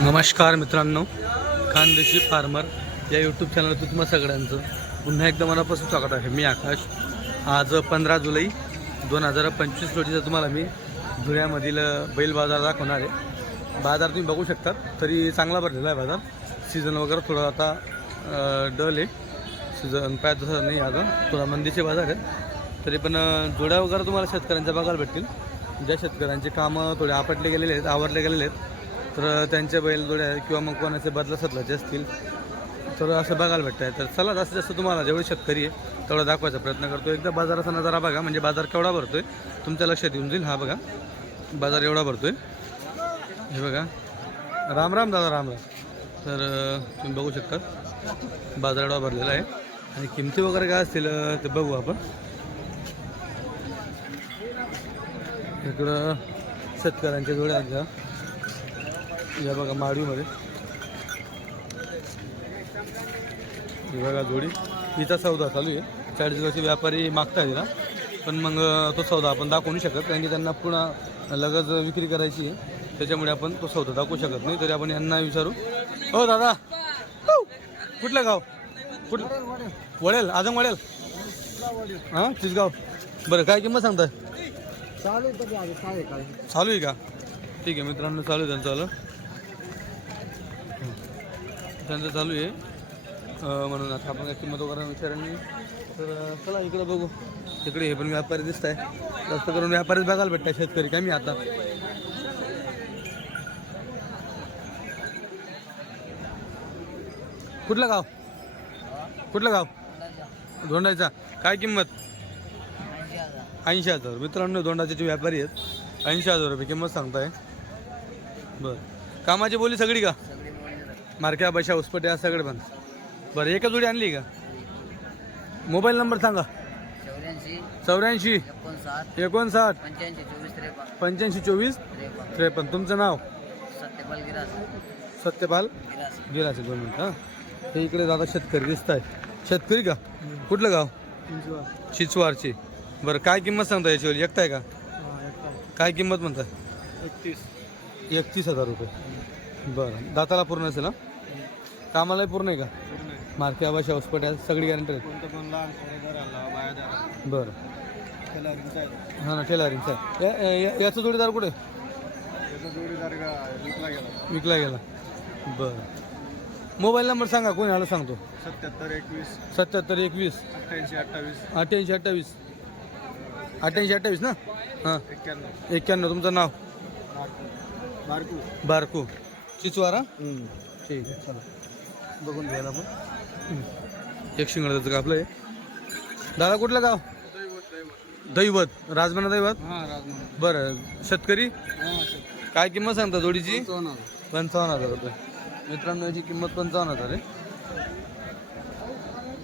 नमस्कार मित्रांनो खानदेशी फार्मर या यूट्यूब चॅनलचं तुम्हा सगळ्यांचं पुन्हा एकदा मनापासून स्वागत आहे. मी आकाश. आज पंधरा जुलै दोन हजार पंचवीस रोजीचा तुम्हाला मी धुळ्यामधील बैल बाजार दाखवणार आहे. बाजार तुम्ही बघू शकता तरी चांगला भरलेला आहे बाजार. सीझन वगैरे थोडं आता डल आहे. सीझन काय तसं नाही आता थोडा मंदीचे बाजार आहे तरी पण धुळ्या जोड्या वगैरे तुम्हाला शेतकऱ्यांच्या बघायला भेटतील. ज्या शेतकऱ्यांचे कामं थोडे आपटले गेलेले आहेत आवरले गेलेले आहेत तर त्यांचे बैलजोड्या किंवा मग कोणाचे बदला सदलाचे असतील तर असं बघायला भेटत आहे तर चला जास्तीत जास्त तुम्हाला जेवढे शेतकरी आहे तेवढा दाखवायचा प्रयत्न करतो एकदा बाजाराचा नजारा बघा म्हणजे बाजार केवढा भरतोय तुमच्या लक्षात येऊन जाईल. हा बघा बाजार एवढा भरतोय. हे बघा राम राम दादा राम राम. तर तुम्ही बघू शकता बाजार एवढा भरलेला आहे. आणि किमती वगैरे काय असतील ते बघू आपण. इकडं शेतकऱ्यांच्या जोड्या आहेत या बघा माडवीमध्ये ही बघा जोडी. हिचा सौदा चालू आहे. चाळीस वर्षी व्यापारी मागताय तिला पण मग तो सौदा आपण दाखवू नाही शकत. कारण की त्यांना पुन्हा लगच विक्री करायची आहे. त्याच्यामुळे आपण तो सौदा दाखवू शकत नाही. तरी आपण यांना विचारू. हो दादा. कुठलं गाव? कुठ वडेल. आजम वडेल. हां? चिसगाव. बरं काय किंमत सांगताय? चालू आहे का? ठीक आहे मित्रांनो चालू आहे त्यांचं आलं. त्यांचं चालू आहे. म्हणून आता आपण काय किंमत वगैरे विचारांनी तर चला इकडं बघू. तिकडे हे पण व्यापारी दिसत आहे जास्त करून व्यापारीच बघायला भेटतात शेतकरी. काय मी आता? कुठलं गाव? कुठलं गाव? धोंडायचा काय किंमत? ऐंशी हजार. मित्रांनो धोंडाचे जे व्यापारी आहेत ऐंशी हजार रुपये किंमत सांगताय. बरं. कामाची बोली सगळी का? मार्क्या बशा उसपट्या सगळे पण बरं एकच जोडी आणली का? मोबाईल नंबर सांगा. चौऱ्याऐंशी एकोणसाठ पंच्याऐंशी चोवीस त्रेपन्न. तुमचं नाव? सत्यपाल गिरास. सत्यपाल गिरास. दोन मिनिट हां. हे इकडे दादा शेतकरी दिसत आहे शेतकरी का? कुठलं गाव? चिचवारची बरं काय किंमत सांगता याची एकटाय का? काय किंमत म्हणताय? एकतीस. एकतीस हजार रुपये. बरं दाताला पूर्ण असेल ना कामालाही पूर्ण आहे का? मार्के आबाशा हॉस्पिटल सगळी गॅरंटी आहे. कोणतं लहान बरं. आहे. हां ना टेलरिंगचा आहे. या- या- या- याचा जोडीदार कुठे? त्याचा जोडीदार का विकला गेला. विकला गेला. बरं. मोबाईल नंबर सांगा कोणी आलं सांगतो. सत्याहत्तर एकवीस. सत्याहत्तर एकवीस. अठ्ठ्याऐंशी अठ्ठावीस. अठ्ठ्याऐंशी अठ्ठावीस. अठ्ठ्याऐंशी अठ्ठावीस ना? हां. एक्क्याण्णव. एक्क्याण्णव तुमचं नाव? बारकू. बारकू. चिचवारा? ठीक आहे चला. बघून घ्यायला आपण. एक शिंगडाचं कापलं आहे. दादा कुठलं गाव? दैवत. राजमाना दैवत? बरं. शेतकरी? काय किंमत सांगता जोडीची? पंचावन्न हजार. रुपये. मित्रांनो याची किंमत पंचावन्न हजार आहे.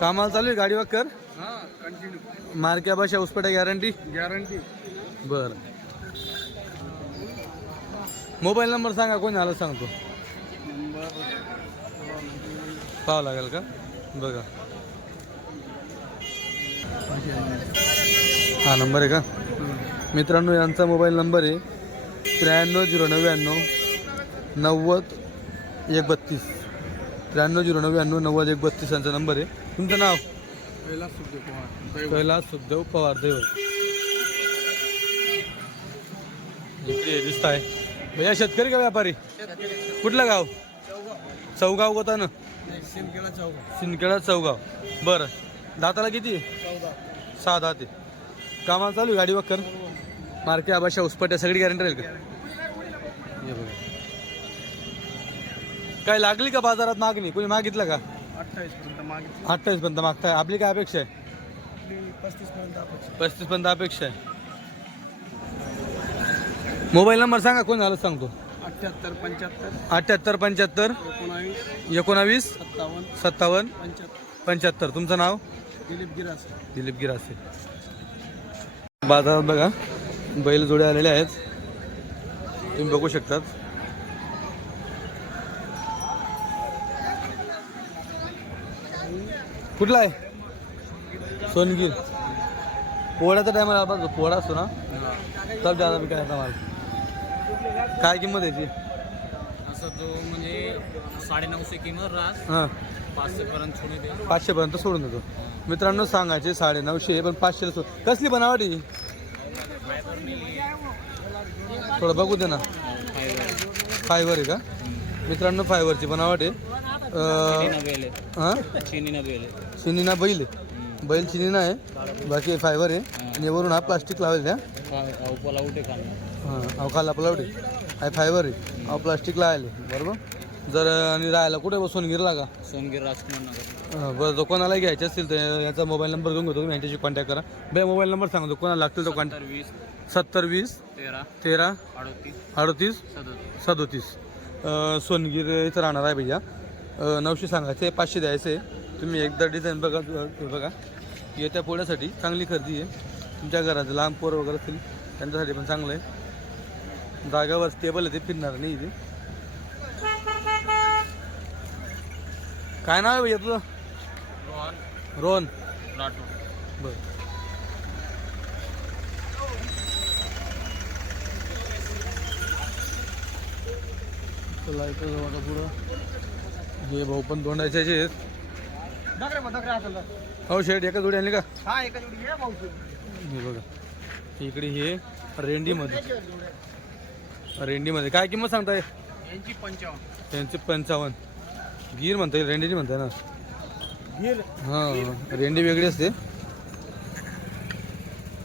कामाला चालू आहे गाडी हां कंटिन्यू मार्क्या भाषा उसपट्या गॅरंटी गॅरंटी बरं. मोबाईल नंबर सांगा कोणी आलं सांगतो. पाहावं लागेल का? बघा. हा नंबर आहे का? मित्रांनो यांचा मोबाईल नंबर आहे त्र्याण्णव झिरो नव्याण्णव नव्वद एक बत्तीस त्र्याण्णव झिरो नव्याण्णव नव्वद एक बत्तीस यांचा नंबर आहे. तुमचं नाव? कैलास सुखदेव पवार. कैलास सुखदेव पवार देव दिसत आहे भैया शेतकरी का व्यापारी? कुठलं गाव? चौगाव. होता ना सिंदखेडा चौगाव बरं. दाताला किती? चौदा सहा दाते कामाला चालू आहे गाडी वक्कर मार्के आबाशा उसपट्या सगळी गॅरंटी राहील का? हे बघा. काय लागली का बाजारात मागणी? कोणी मागितलं का? अठ्ठावीस पर्यंत मागितली. अठ्ठावीस पर्यंत मागताय. आपली काय अपेक्षा आहे? पस्तीस पर्यंत आपण पस्तीस पर्यंत अपेक्षा आहे. मोबाईल नंबर सांगा कोण झालं सांगतो. अठ्ठ्याहत्तर पंच्याहत्तर अठ्ठ्याहत्तर पंच्याहत्तर एकोणावीस एकोणावीस सत्तावन्न सत्तावन्न पंच्याहत्तर. पंच्याहत्तर. तुमचं नाव? दिलीप गिरास. दिलीप गिरासे. बाजारात बघा बैल जोड्या आलेल्या आहेत. तुम्ही बघू शकतात. कुठला आहे? सोनगीर. पोळ्याचा टायमाला आपण पोळा असतो ना? सब जादा काय आता मला. काय किंमत आहे याची असं जो म्हणजे साडेनऊशे किंमत हां. पाचशे पर्यंत दे. पाचशेपर्यंत सोडून देतो. मित्रांनो सांगायचे साडे नऊशे पण पाचशेला सोड. कसली बनावट ही थोडं बघू दे ना. फायबर आहे का? मित्रांनो फायबरची बनावट आहे. अं, हां? चिनी न बेले चिनीना बैल आहे. बैल चिनीना आहे. बाकी फायबर आहे. आणि वरून हा प्लास्टिक लावेल अवपाला उठे हां अहो खाल्ला प्लावडे हा फायबर आहे. अहो प्लास्टिक लावले बरोबर? जर आणि राहायला कुठे बसून गिरला का? सोनगीर राजकुमार नगर. हां, बरं कोणाला घ्यायचे असतील तर याचा मोबाईल नंबर घेऊन घेतो. तुम्ही यांच्याशी कॉन्टॅक्ट करा. बे मोबाईल नंबर सांगतो कोणाला लागतील तो कॉन्टॅक्ट तर वीस. सत्तर वीस. तेरा. तेरा. अडतीस. अडतीस. सदतीस. सदोतीस. अं, सोनगीर इथं राहणार आहे भैया. अं, नऊशे सांगायचे पाचशे द्यायचे तुम्ही एकदा डिझाईन बघा हे बघा. येत्या पोळ्यासाठी चांगली खरेदी आहे. तुमच्या घरात लहान पोर वगैरे असतील त्यांच्यासाठी पण चांगलं आहे. जागावर स्टेबल आहे ते फिरणार नाही इथे. काय नाव आहे भैया तुझं? रोहन. बरं. आता पुढं. हे भाऊ पण दोंडायचे आहेत. हो शेट एका जोडी आणली का? हा एका जोडी हे बघा. इकडे हे रेंडीमध्ये. रेंडीमध्ये काय किंमत सांगताय? यांची पंचावन्न. त्यांचे पंचावन्न. गिर म्हणता येईल रेंडीची म्हणताय ना? गिर. हां रेंडी वेगळी असते.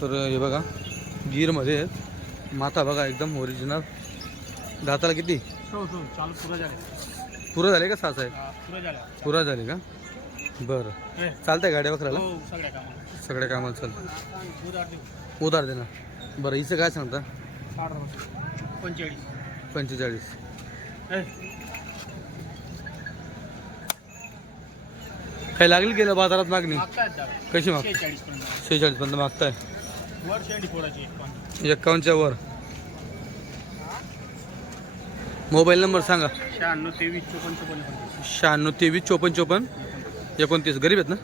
तर हे बघा गिरमध्ये आहेत माथा बघा एकदम ओरिजिनल दाताला किती? सो सो चालू पुरा झाले. पुरं झाले का सास आहे पुरा झाले. पुरा झाले का? बरं. हे. चालतंय गाड्या बकराला? हो सगळ्या कामाला. सगळ्या कामाला चालतं उधार देऊ. उधार दे ना बरं हिचं काय सांगता? साठ रुपये पंचेचाळीस. पंचेचाळीस. काही लागली गेलं बाजारात मागणी? कशी माग शेहेचाळीस पर्यंत. मागताय. वर शेंडी फोडायची एक पण एक्कावन्नच्या वर. मोबाईल नंबर सांगा. शहाण्णव तेवीस चोपन्न चोपन्न शहाण्णव तेवीस चोपन्न चोपन्न. एकोणतीस. गरीब आहेत ना?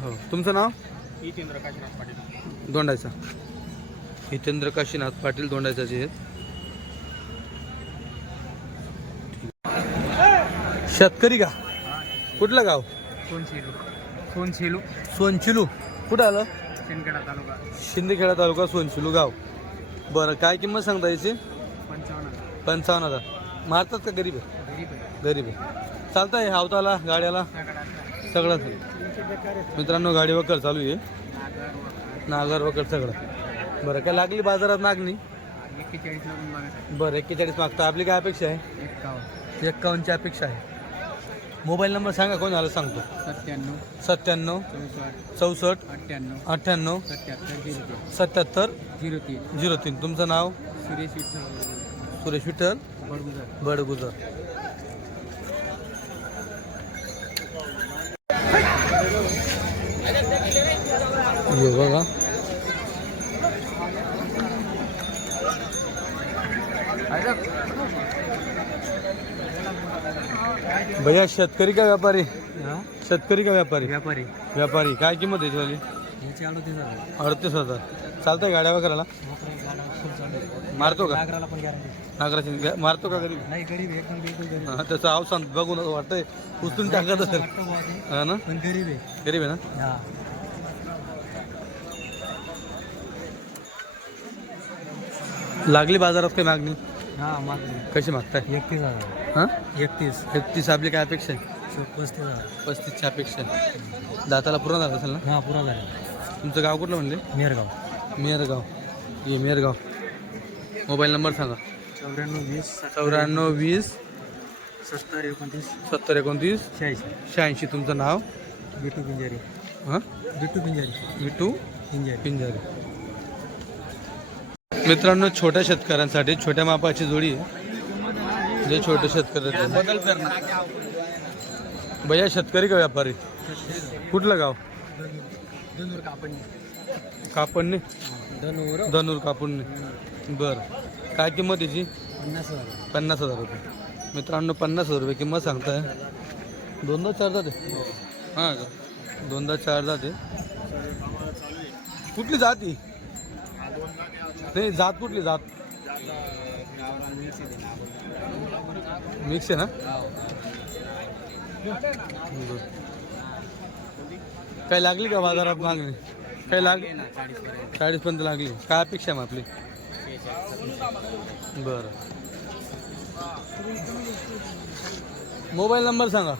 हो. तुमचं नाव? दोंडायचा हितेंद्र काशीनाथ पाटील दोंडायचाचे आहेत. शेतकरी का? कुठलं गाव? कोण शेलू कोण शेलू सोनचिलू कुठं आलं? शेणखेडा तालुका. शिंदखेडा तालुका सोनचिलू गाव. बरं काय किंमत सांगता याची? पंचावन्न हजार. पंचावन्न हजार. मारतात का गरीब? आहे गरीब आहे. गरीब आहे. चालतंय हावताला गाड्याला? सगळं. मित्रांनो गाडी वकर चालू आहे. नागर वकर सगळं. बरं काय लागली बाजारात मागणी? बरं एक्केचाळीस मागता. आपली काय अपेक्षा आहे? एक्कावन्न एक्कावन्नची अपेक्षा आहे. मोबाईल नंबर सांगा कोण आला सांगतो? सत्त्याण्णव. सत्त्याण्णव. चौसष्ट. अठ्ठ्याण्णव. अठ्ठ्याण्णव. सत्याहत्तर झिरो तीन. झिरो तीन. तुमचं नाव? सुरेश विठ्ठल सुरेश विठ्ठल. बडगुजर बडगुजर बघा. भैया शेतकरी का व्यापारी? शेतकरी का व्यापारी? व्यापारी. व्यापारी. काय किंमत आहे वाली अडतीस हजार. चालतंय गाड्या वगैरेला? मारतो का? नागराची मारतो का गरीब हा, त्याचं अवसान बघून वाटतंय उचलून टाकत असेल. हा ना? गरीब आहे. गरीब आहे ना? लागली बाजारात काही मागणी? हा मागणी. कशी मागताय? एकतीस हजार. हां? एकतीस. एकतीस आपली काय अपेक्षा आहे? पस्तीस हजार. पस्तीसची अपेक्षा आहे. दाताला पूर्ण झालं असेल ना? हा पुरा झाला. तुमचं गाव कुठलं म्हणले? मेरगाव. मेरगाव. ये मेरगाव. मोबाईल नंबर सांगा. चौऱ्याण्णव वीस चौऱ्याण्णव वीस सत्तर एकोणतीस सत्तर एकोणतीस शहाऐंशी. शहाऐंशी. तुमचं नाव? बिटू पिंजारी. हां? बिटू पिंजारी. विटू पिंजारी. पिंजारी. मित्रांनो छोट्या शेतकऱ्यांसाठी छोट्या मापाची जोडी आहे. जे छोटे शेतकरी. बदल करणार. भैया शेतकरी का व्यापारी? कुठलं गाव? धनुर कापड कापडने धनुर धनूर कापडने बरं. काय किंमत याची पन्नास हजार पन्नास हजार रुपये. मित्रांनो पन्नास हजार रुपये किंमत सांगताय. दोनदा चार जाते. हां का दोनदा चार जाते. कुठली जाती नाही जात कुठली? जात. मिक्स आहे ना? काही लागली का बाजारात मागणी? काही लागली चाळीसपर्यंत लागली. काय अपेक्षा आहे मग आपली? बरं. मोबाईल नंबर सांगा.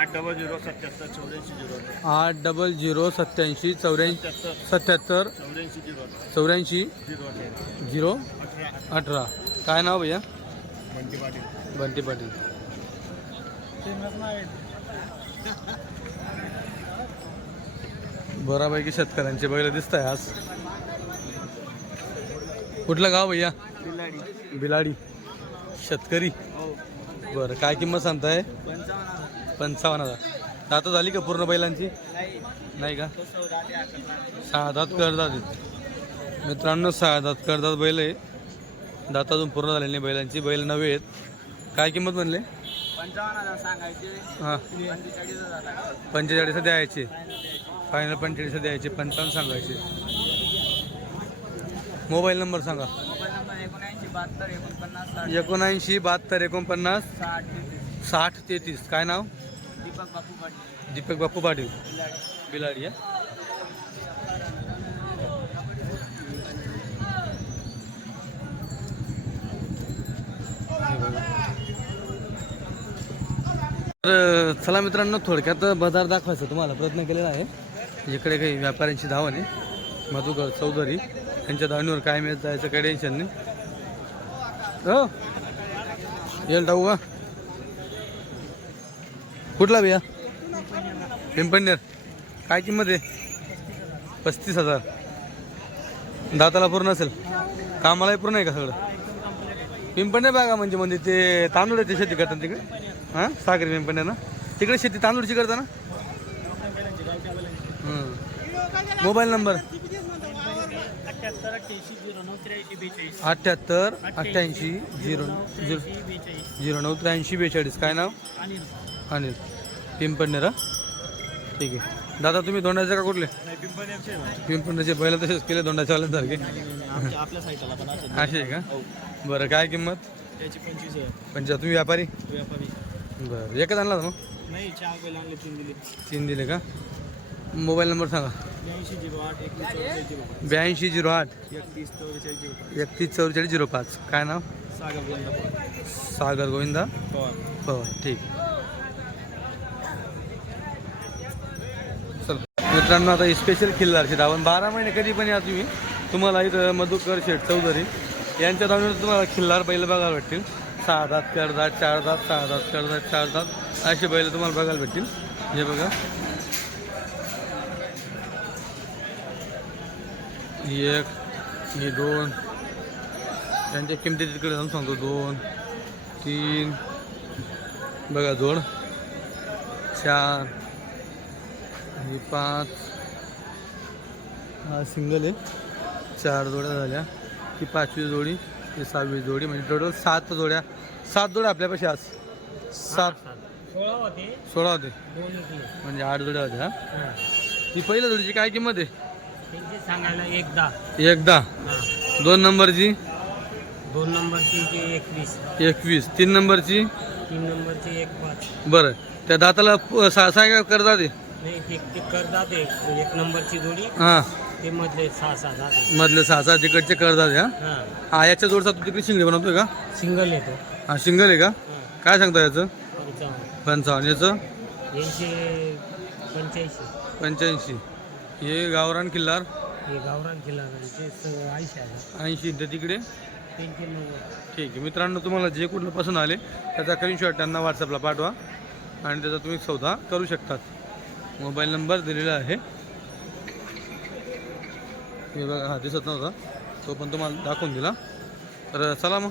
आठ डबल झिरो सत्याहत्तर चौऱ्याऐंशी झिरो आठ डबल झिरो सत्याऐंशी चौऱ्याऐंशी सत्याहत्तर चौऱ्याऐंशी झिरो चौऱ्याऐंशी झिरो झिरो अठरा. काय नाव भैया? बंटी पाटील. बंटी पाटील. बऱ्यापैकी शेतकऱ्यांचे बैल दिसत आहे आज. कुठलं गाव भैया? बिलाडी. बिलाडी. शेतकरी. हो. बरं काय किंमत सांगताय? पंचावन्न हजार. आता झाली का पूर्ण बैलांची? नाही. का? सहा दात करतात. मित्रांनो सहा दात करतात बैल आहे दातातून पूर्ण झालेली नाही बैलांची. बैल नवे आहेत. काय किंमत म्हणले? हां. पंचेचाळीस द्यायचे. फायनल पंचेचाळीस द्यायचे. पंचावन्न सांगायचे. मोबाईल नंबर सांगा. मोबाईल नंबर एकोणऐंशी बहात्तर एकोणपन्नास साठ. तेहतीस. काय नाव? दीपक बापू पाटील. दीपक बापू पाटील. बिलाडी. तर चला मित्रांनो थोडक्यात बाजार दाखवायचा तुम्हाला प्रयत्न केलेला आहे. इकडे काही व्यापाऱ्यांची धाव आहे. मधुकर चौधरी त्यांच्या धावणीवर काय मिळत जायचं काही टेन्शन नाही. हो. येईल टाऊ का? कुठला बिया? पिंपणनेर. काय किंमत आहे? पस्तीस हजार. दाताला पूर्ण असेल. कामालाही पूर्ण आहे का सगळं? पिंपणे बागा म्हणजे म्हणजे ते तांदूळाची शेती करतात तिकडे? हां? सागरी पिंपणे ना? तिकडे शेती तांदूळची करता ना? Mobile number? अठ्याहत्तर झिरो अठ्ठ्याहत्तर अठ्ठ्याऐंशी झिरो झिरो झिरो नऊ त्र्याऐंशी बेचाळीस. काय नाव? अनिल. अनिल. ठीक आहे. दादा तुम्ही दोंडाचे का कुठले? पिंपणनेरचे पहिलं तसेच केले दोंडाच्या वाल्यांसारखे. साईडला पण असेल असे आहे का? हो. बरं काय किंमत? पंचवीस तुम्ही व्यापारी? व्यापारी. बरं एकच आणला मग? तीन दिले. का? मोबाईल नंबर सांगा. ब्याऐंशी झिरो आठ एकतीस चौवेचाळीस झिरो पाच. काय नाव? सागर पवार. सागर गोविंदा. हो ठीक. मित्रांनो आता स्पेशल खिल्लारची धावण बारा महिने कधी पण या तुम्ही. तुम्हाला इथं मधुकर शेठ चौधरी यांच्या धावणीवर तुम्हाला खिल्लार बैल बघायला भेटतील. सहा दात चार दात चार दात सहा दात चार दात चार दात. असे बैल तुम्हाला बघायला भेटतील. हे बघा. एक हे दोन. त्यांच्या किमती तिकडे जाऊन सांगतो. दोन तीन. बघा जोड. चार. आणि पाच. हा सिंगल आहे. चार जोड्या झाल्या. ही पाचवी जोडी ही सहावी जोडी म्हणजे टोटल सात जोड्या. सात जोड्या आपल्यापाशी आज. सात. सोळा होते. सोळा होते. म्हणजे आठ जोड्या होत्या हा? ही. पहिल्या जोडीची काय किंमत आहे? सांगायला एकदा एकदा दोन नंबरची? दोन नंबरची एकवीस. एकवीस. तीन नंबरची? तीन नंबरची एक पाच. बरं. त्या दाताला काय करतात ते नाही ते ते करतात एक नंबरची जोडी. हां. ते मधले सहा सहा जाते मधले सहा सहा तिकडचे करतात हा? हां. हा याच्या जोडचा तू तिकडे शिंगडे बनवतोय का? सिंगल येतो. हा सिंगल आहे का? हां. काय सांगता याचं? पंचावन्न. पंचावन्न. याचं? यांचे पंच्याऐंशी. पंच्याऐंशी. हे गावरान किल्लार? हे गावरान किल्ला ते ऐंशी आहे. ऐंशी ते तिकडे? नव्वद ठीक आहे. मित्रांनो तुम्हाला जे कुठलं पसंत आले त्याचा स्क्रीनशॉट त्यांना व्हॉट्सअपला पाठवा आणि त्याचा तुम्ही सौदा करू शकतात. मोबाईल नंबर दिलेला आहे. हे बघा हा दिसत नव्हता. तो पण तुम्हाला दाखवून दिला. तर चला मग.